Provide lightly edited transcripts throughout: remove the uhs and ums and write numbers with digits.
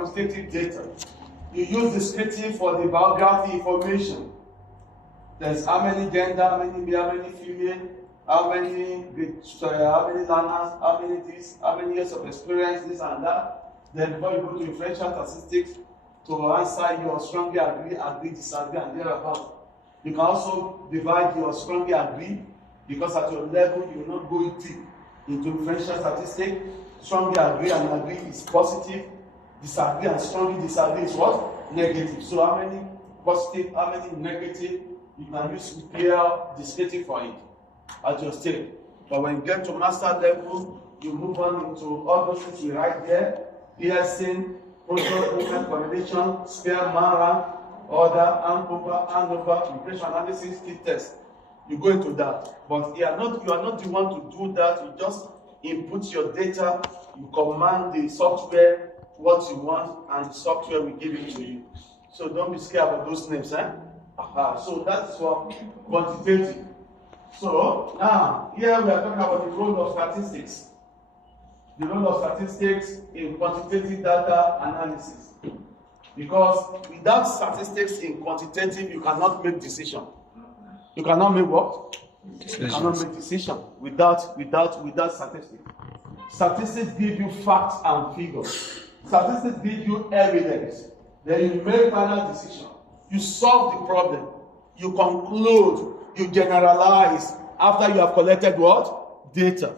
quantitative data. You use descriptive for the biography information. There's how many gender, how many male, how many female, how many learners, how many this, how many years of experience, this and that. Then before you go to inferential statistics to answer your strongly agree, disagree, and thereabout. You can also divide your strongly agree, because at your level you will not go deep into inferential statistics. Strongly agree and agree is positive. Disagree and strongly disagree is what? Negative. So how many positive, how many negative? You can use clear descriptive for it at your stage. But when you get to master level, you move on into all those things we write there. Pearson, proton movement correlation, Spearman rank, order, ANOVA, regression analysis, fit test. You go into that. But you are not the one to do that. You just input your data, you command the software what you want, and the software will give it to you. So don't be scared about those names, eh? So that's for quantitative. So now, here we are talking about the role of statistics. The role of statistics in quantitative data analysis. Because without statistics in quantitative, you cannot make decision. You cannot make what? Decisions. You cannot make decision without statistics. Statistics give you facts and figures. Statistics give you evidence. Then you make final decision. You solve the problem. You conclude. You generalize after you have collected what? Data.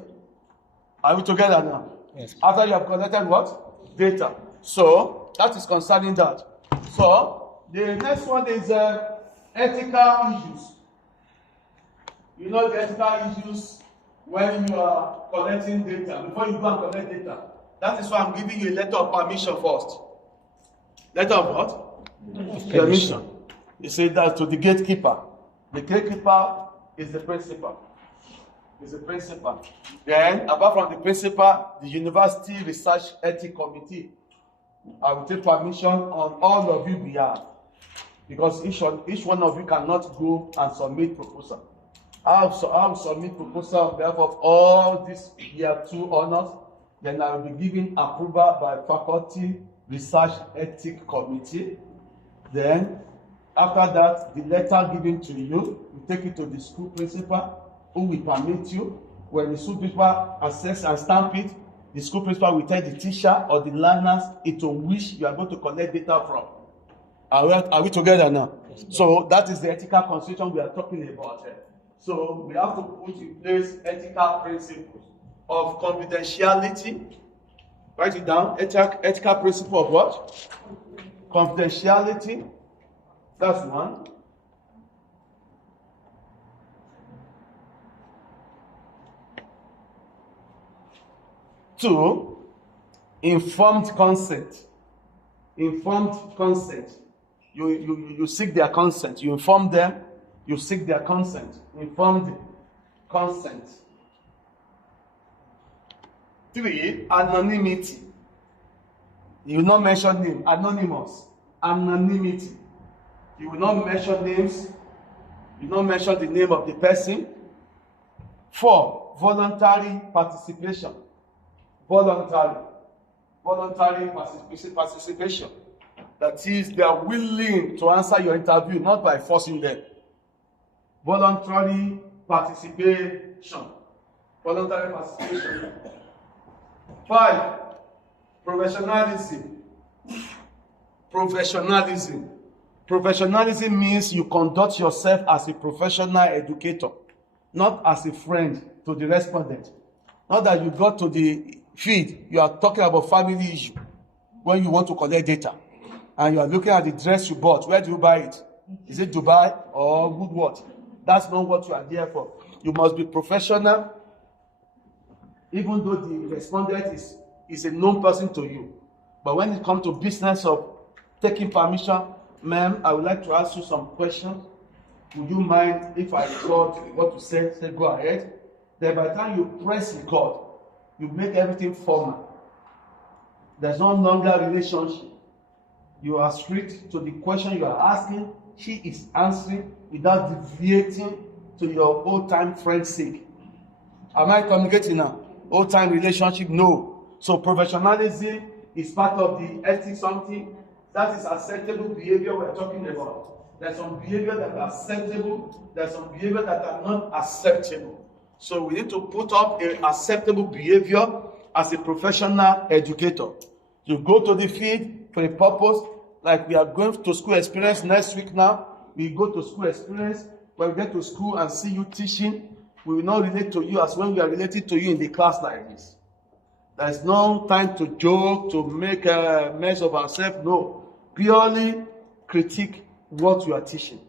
Are we together now? Yes. After you have collected what? Data. So that is concerning that. So the next one is ethical issues. You know the ethical issues when you are collecting data. Before you go and collect data. That is why I'm giving you a letter of permission first. Letter of what? Permission. You say that to the gatekeeper. The gatekeeper is the principal. Is the principal. Then, apart from the principal, the University Research Ethics Committee. I will take permission on all of you behalf. Because each one of you cannot go and submit proposal. I will submit proposal on behalf of all these year 2 honors. Then I will be given approval by Faculty Research Ethics Committee. Then, after that, the letter given to you, you take it to the school principal, who will permit you. When the school principal assess and stamp it, the school principal will tell the teacher or the learners into which you are going to collect data from. Are we together now? Yes. So that is the ethical constitution we are talking about here. So we have to put in place ethical principles of confidentiality. Write it down. Ethical principle of what? Confidentiality. That's one. Two, informed consent. Informed consent. You seek their consent. You inform them. You seek their consent. Informed consent. Three, anonymity. You will not mention name. Anonymous. Anonymity. You will not mention names. You will not mention the name of the person. Four, voluntary participation. Voluntary participation. That is, they are willing to answer your interview, not by forcing them. Voluntary participation. Voluntary participation. Five, professionalism. Professionalism. Professionalism means you conduct yourself as a professional educator, not as a friend to the respondent. Not that you got to the feed, you are talking about family issue when you want to collect data. And you are looking at the dress you bought. Where do you buy it? Is it Dubai or Woodward? That's not what you are there for. You must be professional, even though the respondent is a known person to you. But when it comes to business of taking permission, ma'am, I would like to ask you some questions. Would you mind if I record what you said? Say go ahead. Then by the time you press record, you make everything formal. There's no longer relationship. You are strict to the question you are asking. She is answering without deviating to your old-time friend's sake. Am I communicating now? Old-time relationship? No. So professionalism is part of the ethics something. That is acceptable behavior we're talking about. There's some behavior that are acceptable, there's some behavior that are not acceptable. So we need to put up an acceptable behavior as a professional educator. You go to the field for a purpose, like we are going to school experience next week now. We go to school experience, when we get to school and see you teaching, we will not relate to you as when we are related to you in the class like this. There's no time to joke, to make a mess of ourselves. No. Purely critique what you are teaching.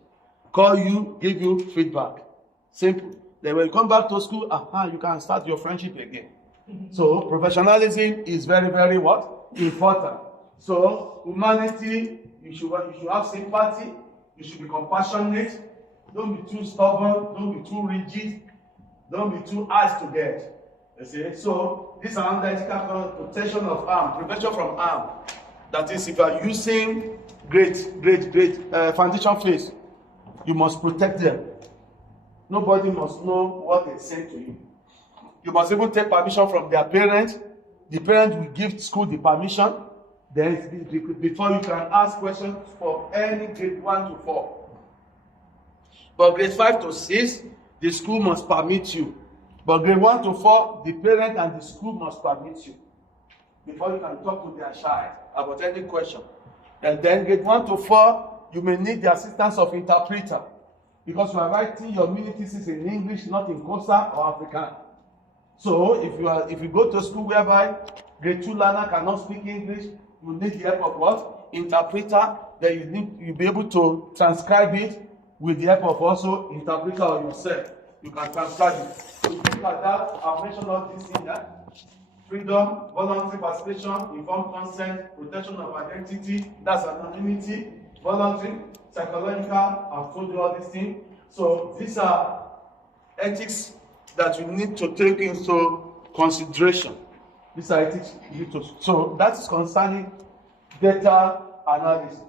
Call you, give you feedback. Simple. Then when you come back to school, you can start your friendship again. So professionalism is very, very what? Important. So humanity, you should have sympathy, you should be compassionate, don't be too stubborn, don't be too rigid, don't be too hard to get. You see? So this is another ethical protection of harm, prevention from harm. That is, if you are using great foundation phase, you must protect them. Nobody must know what they say to you. You must even take permission from their parents. The parent will give school the permission. Then, before you can ask questions for any grade 1 to 4. But grade 5 to 6, the school must permit you. But grade 1 to 4, the parent and the school must permit you. Before you can talk to their child about any question. And then grade 1 to 4, you may need the assistance of interpreter. Because you are writing your mini thesis in English, not in Xhosa or African. So if you go to school whereby grade 2 learner cannot speak English, you need the help of what? Interpreter. Then you'll be able to transcribe it with the help of also interpreter or yourself. You can transcribe it. So things like that, I've mentioned all these things. Freedom, voluntary participation, informed consent, protection of identity, that's anonymity, voluntary, psychological, I've told you all these things. So these are ethics that you need to take into consideration. These are ethics you need to. So that is concerning data analysis.